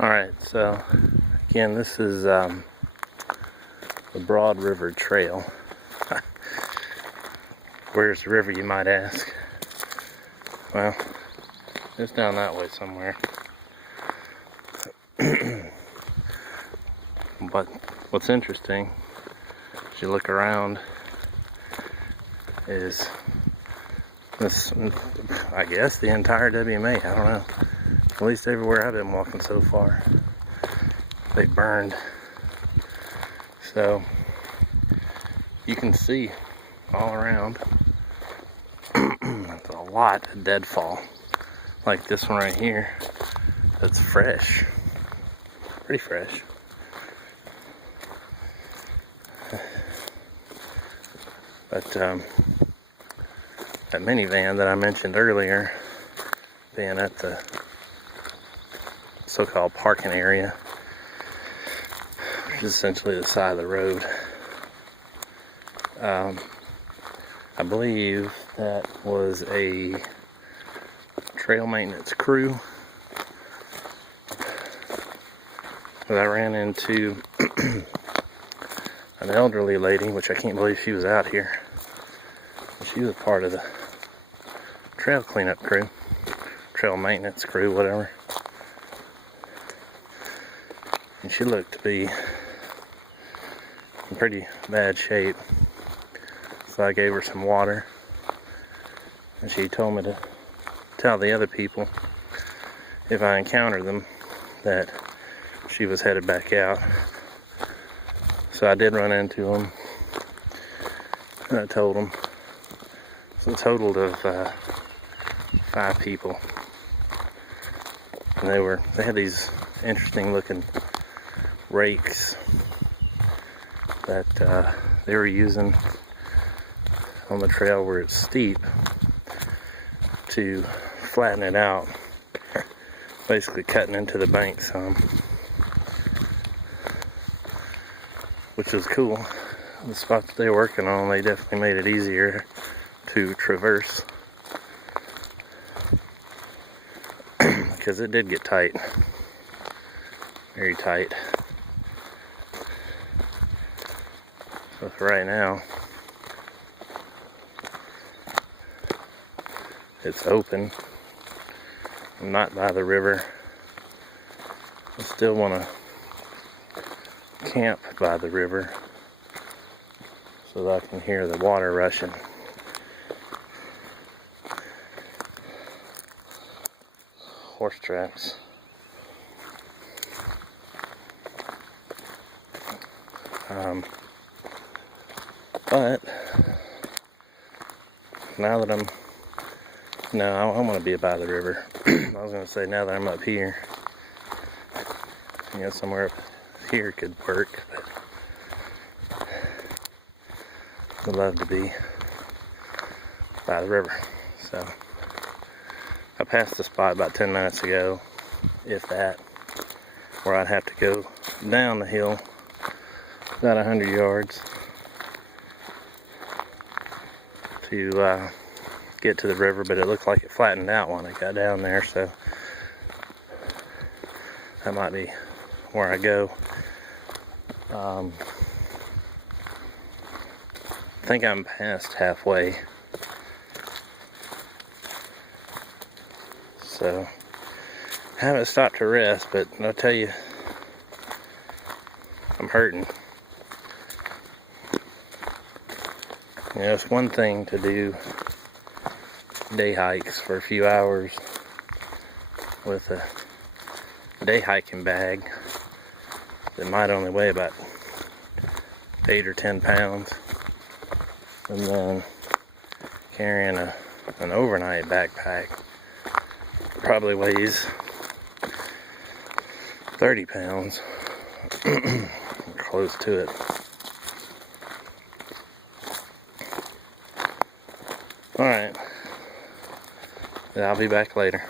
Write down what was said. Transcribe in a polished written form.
Alright, so again, this is the Broad River Trail. Where's the river, you might ask? Well, it's down that way somewhere. But what's interesting, as you look around, is this, I guess, the entire WMA. I don't know. At least everywhere I've been walking so far, they burned. So you can see all around. There's a lot of deadfall, like this one right here. That's fresh, pretty fresh. But that minivan that I mentioned earlier, being at the so-called parking area, which is essentially the side of the road, I believe that was a trail maintenance crew that I ran into. An elderly lady, which I can't believe she was out here. She was part of the trail cleanup crew, trail maintenance crew, whatever. And she looked to be in pretty bad shape. So I gave her some water. And she told me to tell the other people, if I encountered them, that she was headed back out. So I did run into them, and I told them. So a total of 5 people, and they had these interesting looking rakes that they were using on the trail where it's steep to flatten it out, basically cutting into the bank some. Which was cool. The spot that they were working on, they definitely made it easier to traverse. Because it did get tight. Very tight. So for right now, it's open. I'm not by the river. I still want to camp by the river so that I can hear the water rushing. Horse tracks. But now that I want to be by the river. I was going to say, now that I'm up here, somewhere up here could work, but I'd love to be by the river. So I passed the spot about 10 minutes ago, if that, where I'd have to go down the hill about 100 yards to get to the river, but it looked like it flattened out when I got down there, so that might be where I go. I think I'm past halfway, so I haven't stopped to rest, but I'll tell you, I'm hurting. It's one thing to do day hikes for a few hours with a day hiking bag that might only weigh about 8 or 10 pounds, and then carrying an overnight backpack probably weighs 30 pounds, close to it. Alright, I'll be back later.